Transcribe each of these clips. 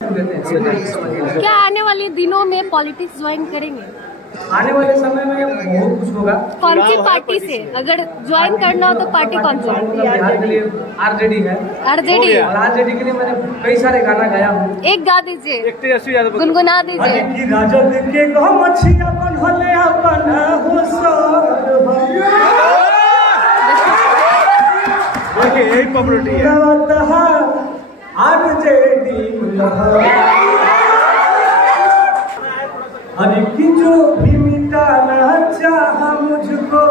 क्या आने वाले दिनों में पॉलिटिक्स ज्वाइन करेंगे? आने वाले समय में बहुत कुछ होगा। कौन सी पार्टी से अगर ज्वाइन करना हो तो पार्टी कौन सी? आरजेडी है। आरजेडी। और आरजेडी के लिए मैंने कई सारे गाना गाया हूँ। एक गा दीजिए, गुनगुना दीजिए। यही पॉपुलरिटी है। अरे कि जो भी मिटाना चाहा मुझको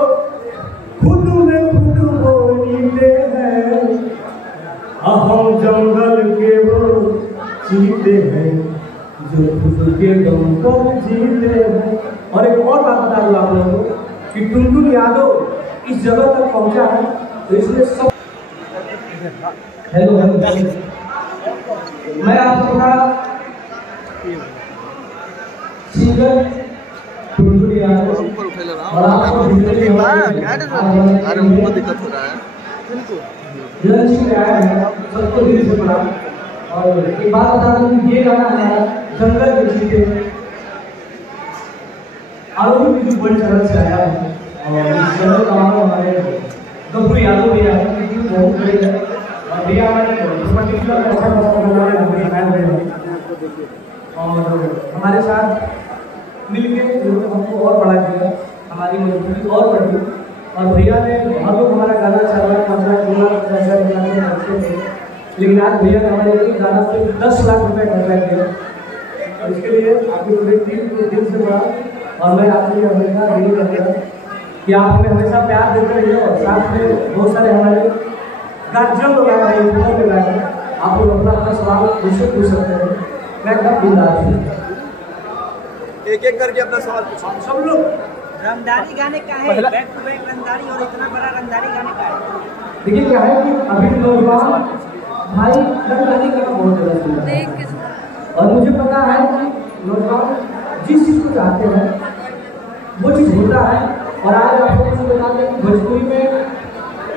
खुद में खुद वो नीले हैं, हम जंगल के वो चीते हैं जो खुद के दम पर जीते हैं। और एक और बात बता दूं आप लोगों को कि टुनटुन यादव इस जगह तक पहुंचा है तो इसलिए सब हेलो मैं आपका सिंगर टुनटुन यादव और आपको दिक्कत हो रहा है सबको दिल से पड़ा। और एक बात बता दूं कि ये गाना है जंगल के चीते आरोपी की बड़ी तरह से आया है और इस जगह का हमारे गब्बू यादव भी आया है क्योंकि बहुत बड़ी है और भैया और हमारे साथ मिलके हमको और बड़ा किया, हमारी मजबूरी और बढ़ी। और भैया ने हम लोग हमारा गाना चल रहा है लेकिन आज भैया ने हमारे गाना पे 10 लाख रुपए खर्चा किया और इसके लिए आपकी पूरी टीम को दिल से बड़ा। और मैं आपके लिए हमेशा यही कहूँगा कि आप हमें हमेशा प्यार देते रहिए और साथ में बहुत सारे हमारे गार्जियन लोग आए हैं यूट्यूब पे आए हैं, आप लोग अपना सवाल मुझसे पूछ सकते हैं, मैं एकदम बिंदास हूँ। एक एक करके अपना सवाल पूछो सब लोग। रंगदारी गाने का है, बैक टू बैक रंगदारी और इतना बड़ा रंगदारी गाने का है। देखिए क्या है कि अभी नौजवान भाई रंगदारी गाना बहुत ज़्यादा सुन रहे हैं और मुझे पता है कि नौजवान जिस चीज़ को चाहते हैं वो चीज़ होता है। और आज आप लोगों को बता दें कि भोजपुरी में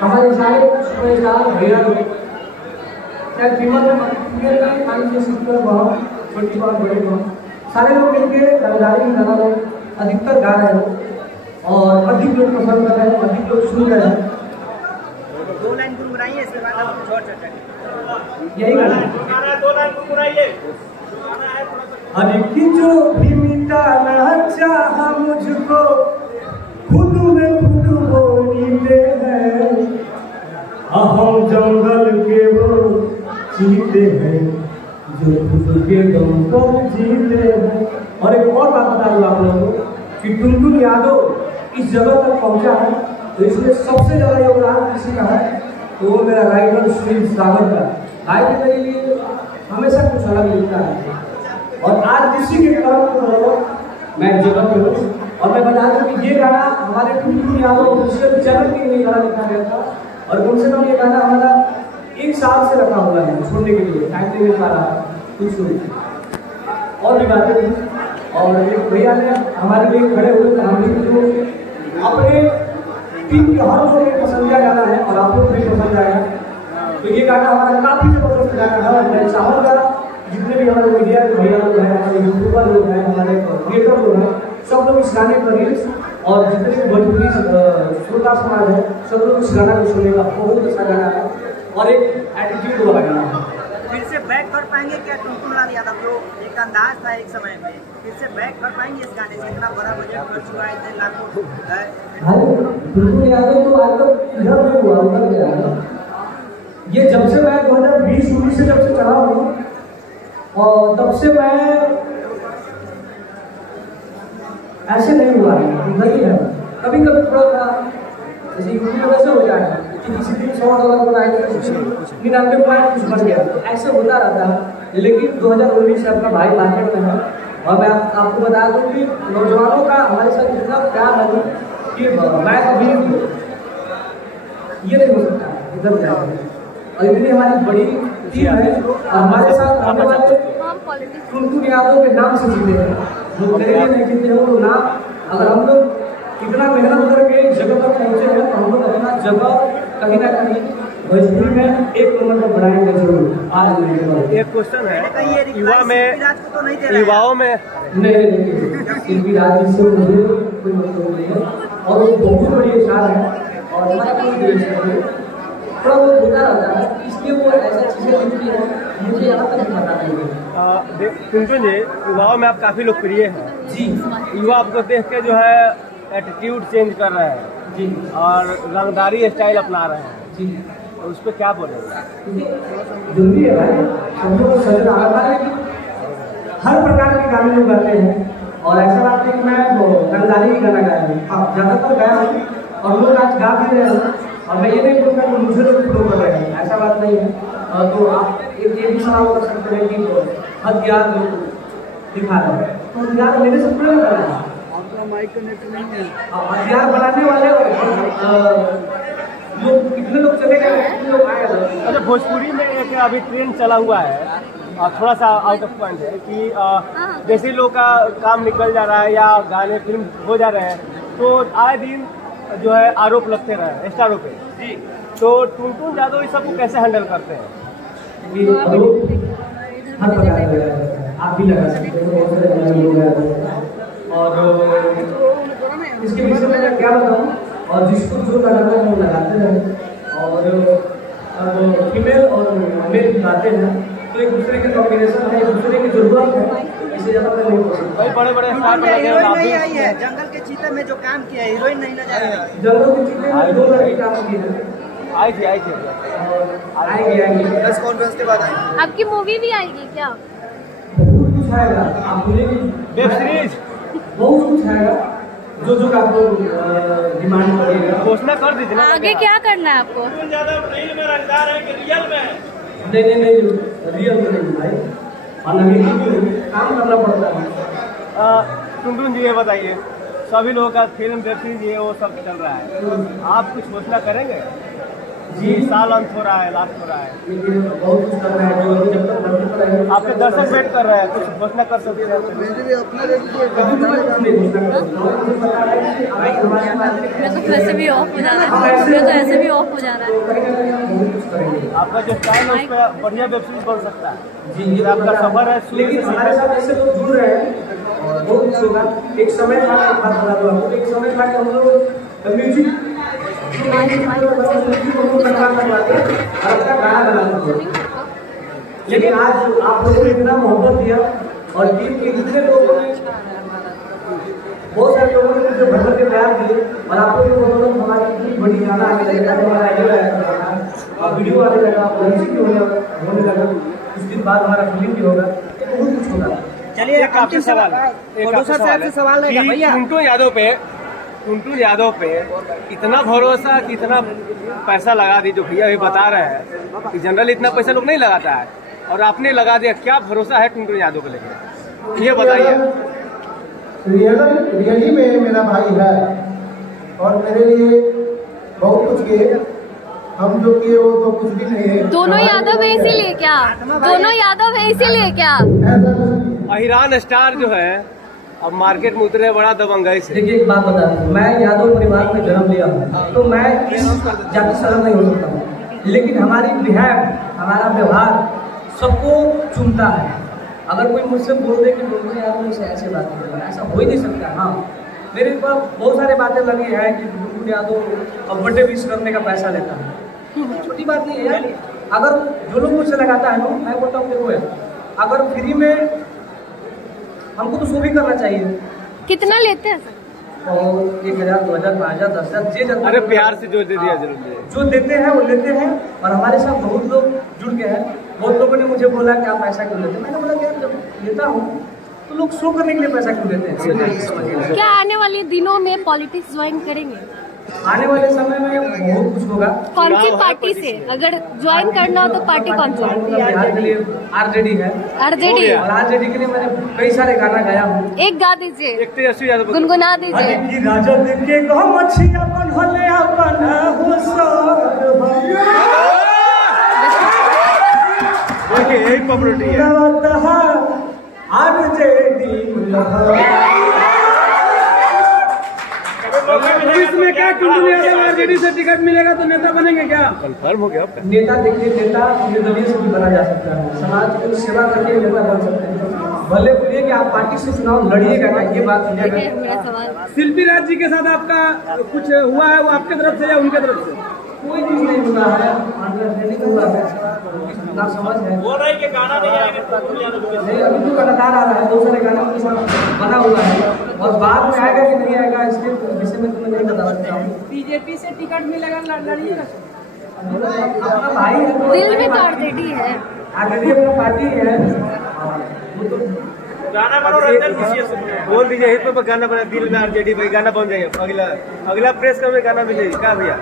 हमारे सारे सुपरस्टार भैया लोग चाहे फीमर में पानी से सीखकर बहुत छोटी बात बड़ी बात सारे लोग मिलकर रंगदारी में गाना लोग अधिकतर गा रहे हैं और अधिक लोग पसंद कर रहे हैं, अधिक लोग सुन रहे हैं। 2 लाइन गुनगुनाइए, इसके बाद हम कुछ और चर्चा करेंगे। यही गाना 2 लाइन गुनगुनाइए। अरे कि जो भी मिटाना चाहा मुझको खुद में खुद वो नीले हैं, हम जंगल के वो चीते हैं जो खुद के दम पर जीते हैं। और एक और बात बता दूं आप लोगों को कि टुनटुन यादव इस जगह तक पहुंचा है तो इसमें सबसे ज़्यादा योगदान किसी का है तो वो मेरा राइटर सुनील सागर का। राइटर मेरे लिए हमेशा कुछ अलग लिखता है और आज इसी के कारण मैं जगह पे हूँ। और मैं बता दूं कि ये गाना हमारे टुनटुन यादव ऑफिशियल चैनल के लिए गाना लिखा गया था और कम से कम ये गाना हमारा 1 साल से रखा हुआ है छोड़ने के लिए, टाइम नहीं मिल पा रहा कुछ और भी बातें थी। और एक भैया ने हमारे लिए खड़े हुए थे, हम जो अपने टीम के हर लोगों के पसंदीदा गाना है और आप लोग भी पसंद आएगा तो ये गाना हमारा काफ़ी जबरदस्त गाना है। मैं चाहूँगा जितने भी हमारे मीडिया के भैया लोग हैं, हमारे यूट्यूबर लोग हैं, हमारे क्रिएटर लोग हैं, सब लोग इस गाने पर रील्स और जितने भी भोजपुरी श्रोता समाज है सब लोग इस गाना को सुनेगा। बहुत अच्छा गाना है और एक एटीट्यूड वाला गाना है। फिर से बैक कर पाएंगे क्या टुनटुन लाल यादव जो एक अंदाज था एक समय में, फिर से बैक कर पाएंगे इस गाने से? इतना बड़ा बजट कर चुका है, इतने लाखों। टुनटुन यादव तो आज तक इधर में हुआ उधर गया है। ये जब से मैं 2020-19 से जब से चढ़ा हूँ और तब से मैं ऐसे नहीं हुआ है, नहीं है। कभी कभी थोड़ा जैसे यूट्यूब वैसे हो जाएगा कि किसी दिन $100 बनाएंगे 99 पॉइंट कुछ बन गया, ऐसे होता रहता है। लेकिन 2019 से अपना भाई मार्केट में है और मैं आपको बता दूं कि नौजवानों का हमारे साथ इतना प्यार है कि मैं कभी ये नहीं हो सकता इधर जाएगा। और इतनी हमारी बड़ी टीम है और हमारे साथ आने वाले टुनटुन यादव के नाम से जीते हैं, जो मेरे लिए नहीं जीते हैं वो नाम। अगर हम लोग इतना मेहनत करके जगह तक पहुँचे हैं तो हम लोग अपना जगह कहीं ना कहीं भोजपुरी में एक नंबर पर बनाएंगे जरूर आज नहीं। एक क्वेश्चन है, कहीं ये युवा में शिल्पी राज को तो नहीं दे रहा है? युवाओं में नहीं शिल्पी राज से मुझे कोई मतलब नहीं है और वो बहुत बड़ी स्टार है और थोड़ा वो होता रहता है इसलिए वो ऐसा चीजें लिखती है मुझे यहाँ तक पता नहीं है। टुनटुन जी, युवाओं में आप काफी लोकप्रिय हैं जी। युवा आपको देख के जो है एटीट्यूड चेंज कर रहे हैं जी और रंगदारी स्टाइल अपना रहे हैं, जी तो उस पर क्या बोलेंगे? जरूरी है भाई, हम लोग सजग आता है कि हर प्रकार के गाने लोग गाते हैं और ऐसा बात है कि मैं रंगदारी ही गाना गाया हूँ। हाँ ज़्यादातर गाया हूँ और लोग आज गा भी रहे हैं और मैं ये नहीं बोलूँगा कि मुझे लोग फॉलो कर रहे हैं, ऐसा बात नहीं है। तो आप ये भी सवाल कर सकते हैं कि हथियार लोग दिखा रहे हैं, तो हथियार मेरे से पूरा कर रहे हैं। माइक कनेक्ट नहीं है। हथियार बनाने वाले लोग कितने लोग चले गए, कितने लोग आए? अच्छा, भोजपुरी में एक अभी ट्रेंड चला हुआ है, थोड़ा सा आउट ऑफ पॉइंट है कि जैसे लोग का काम निकल जा रहा है या गाने फिल्म हो जा रहे हैं तो आए दिन जो है आरोप लगते रहे स्टारों पे जी। तो टुनटुन यादव इस सबको कैसे हैंडल करते हैं? हर प्रकार का आप भी लगा सकते हैं, बहुत सारे लोग हैं और इसके विषय में मैं क्या बताऊँ, और जिसको जो लगाना है वो लगाते हैं और अब फीमेल और मेल गाते हैं तो एक दूसरे के कॉम्बिनेशन है, एक दूसरे की जरूरत है, इससे ज़्यादा मैं नहीं पसंद। भाई बड़े बड़े स्टार हीरोइन नहीं आई है, जंगल के चीते में जो काम किया है हीरोइन नहीं नजर आई। जंगल के चीते में 2 लड़की काम की है, आई थी आएगी। प्रेस कॉन्फ्रेंस के बाद आएगी। आपकी मूवी भी आएगी क्या? बहुत कुछ आएगा, आप बोलेंगे वेब सीरीज बहुत कुछ आएगा जो जो आपको डिमांड करेगा। घोषणा कर दीजिए ना। आगे क्या करना है आपको? रील में रंगदार है कि रियल में? नहीं रियल में नहीं भाई, काम करना पड़ता है। टुनटुन जी ये बताइए, सभी लोगों का फिल्म वेब सीरीज ये वो सब चल रहा है, आप कुछ घोषणा करेंगे? जी साल अंत हो रहा है, लास्ट हो रहा है, लेकिन बहुत कुछ कर रहे हैं जो अभी जब तक बंद पर है आपके दर्शक वेट कर रहे हैं, कुछ घोषणा कर सकते हैं? कभी भी मैं कुछ नहीं घोषणा कर सकता हूँ, मुझे पता है कि भाई हमारे मेरे तो वैसे भी ऑफ हो जा रहा है, मेरे तो ऐसे भी ऑफ हो जा रहा है। बहुत कुछ करेंगे। आपका जो स्टाइल है उस पर बढ़िया वेब सीरीज बन सकता है जी ये आपका सफर है। लेकिन हमारे साथ ऐसे लोग जुड़ रहे हैं और बहुत कुछ होगा। एक समय था, एक समय था कि हम लोग म्यूजिक लेकिन आज आप लोगों ने इतना मोहब्बत दिया और टीम के जितने लोगों ने, बहुत सारे लोगों ने मुझे भर के प्यार दिए और आप लोगों को हमारी इतनी बड़ी गाना आने लगा, हमारा और वीडियो आने लगा, म्यूजिक भी होने लगा, कुछ दिन बाद हमारा फिल्म भी होगा, बहुत कुछ होगा। चलिए काफी सवाल रहेगा भैया। टुनटुन यादव पे इतना भरोसा कि इतना पैसा लगा दी, जो भैया भी बता रहे हैं कि जनरली इतना पैसा लोग नहीं लगाता है और आपने लगा दिया, क्या भरोसा है टुनटुन यादव को लेकर, ये बताइए। रियली में मेरा भाई है और मेरे लिए बहुत कुछ किए, हम जो किए वो तो कुछ भी नहीं है। दोनों यादव है इसीलिए क्या? दोनों यादव है इसीलिए क्या? अहिरान स्टार जो है अब मार्केट में उतरे बड़ा दबंगाई से। देखिए एक बात बता दूं, मैं यादव परिवार में जन्म लिया हूँ तो मैं इस जाति शरण नहीं हो सकता हूँ, लेकिन हमारी बिहेव, हमारा व्यवहार सबको चुनता है। अगर कोई मुझसे बोल दे कि टुनटुन यादव मुझसे ऐसे बात करेगा, ऐसा हो ही नहीं सकता। हाँ मेरे पास बहुत सारे बातें लगी है कि टुनटुन यादव अब बर्थडे विश करने का पैसा लेता है, छोटी बात नहीं है यार। अगर जो लोग मुझसे लगाता है ना, मैं बोलता हूँ देखो यार, अगर फ्री में हमको तो शो भी करना चाहिए। कितना लेते हैं सर? 1000, 2000, 5000, 10,000 जे जाता है। अरे प्यार से जो दे दिया जरूर, जो देते हैं वो लेते हैं और हमारे साथ बहुत लोग जुड़ गए हैं। बहुत लोगों ने मुझे बोला कि आप पैसा क्यों लेते हैं, मैंने बोला कि यार जब लेता हूँ तो लोग शो करने के लिए पैसा क्यों देते हैं। क्या आने वाले दिनों में पॉलिटिक्स ज्वाइन करेंगे? आने वाले समय में बहुत कुछ होगा। कौन सी पार्टी से अगर ज्वाइन करना हो तो पार्टी कौन सी? बिहार के लिए आरजेडी है। आरजेडी? और आरजेडी के लिए मैंने कई सारे गाना गाया हूँ। एक गा दीजिए, एक तेजस्वी यादव गुनगुना दीजिए। राजद के गाँव मछिया अपन होले अपन यही पॉपुलरिटी है। आरजेडी इसमें क्या टुनटुन यादव आरजेडी से टिकट मिलेगा तो नेता बनेंगे क्या? कंफर्म हो गया आपका? नेता देखिए, नेता निर्दलीय से भी बना जा सकता है, समाज की सेवा करके नेता बन सकते हैं। भले बोलिए कि आप पार्टी से चुनाव लड़िएगा ना, ये बात ठीक है मेरा सवाल। शिल्पी राज जी के साथ आपका कुछ हुआ है, वो आपके तरफ से या उनके तरफ से? कोई चीज नहीं हुआ है, अंडरस्टैंडिंग हुआ है, ना समझ है। बोल रहे हैं कि गाना नहीं आएगा नहीं, अभी तो कलाकार आ रहा है, 2 सारे गाना उनके साथ बना हुआ है, और बाद में आएगा कि नहीं आएगा इसके विषय में तुम्हें नहीं बता सकता हूँ। बीजेपी से टिकट मिलेगा, लड़िएगा? अपना भाई है तो दिल में तो आरजेडी है। आरजेडी अपना पार्टी है, वो तो गाना मनोरंजन विषय से बोल दीजिए हिट पे गाना बना, दिल में आरजेडी भाई गाना बन जाइए। अगला प्रेस का में गाना मिलेगा क्या भैया?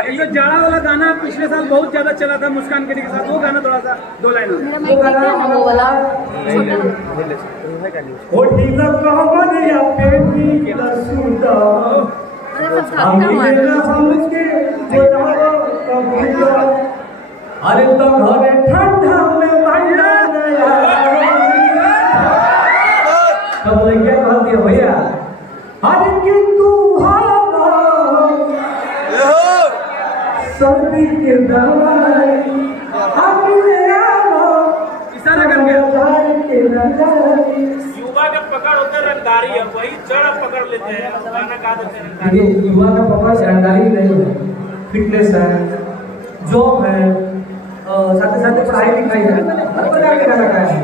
एक जो जाड़ा वाला गाना पिछले साल बहुत ज्यादा चला था मुस्कान के के साथ, वो गाना थोड़ा सा 2 लाइन मेरा माइक देखिए ना, वो वाला छोटा अरे तो घरे ठंडा में तब लड़किया कहती है भैया अरे किंतु सर्दी के दवाई इशारा करके युवा का पकड़ होता है रंगदारी है, वही जड़ पकड़ लेते हैं, गाना गा देते हैं। युवा का पकड़ रंगदारी नहीं है, फिटनेस है, जॉब है, साथ ही साथ पढ़ाई लिखाई है, हर प्रकार के गाना गाया है।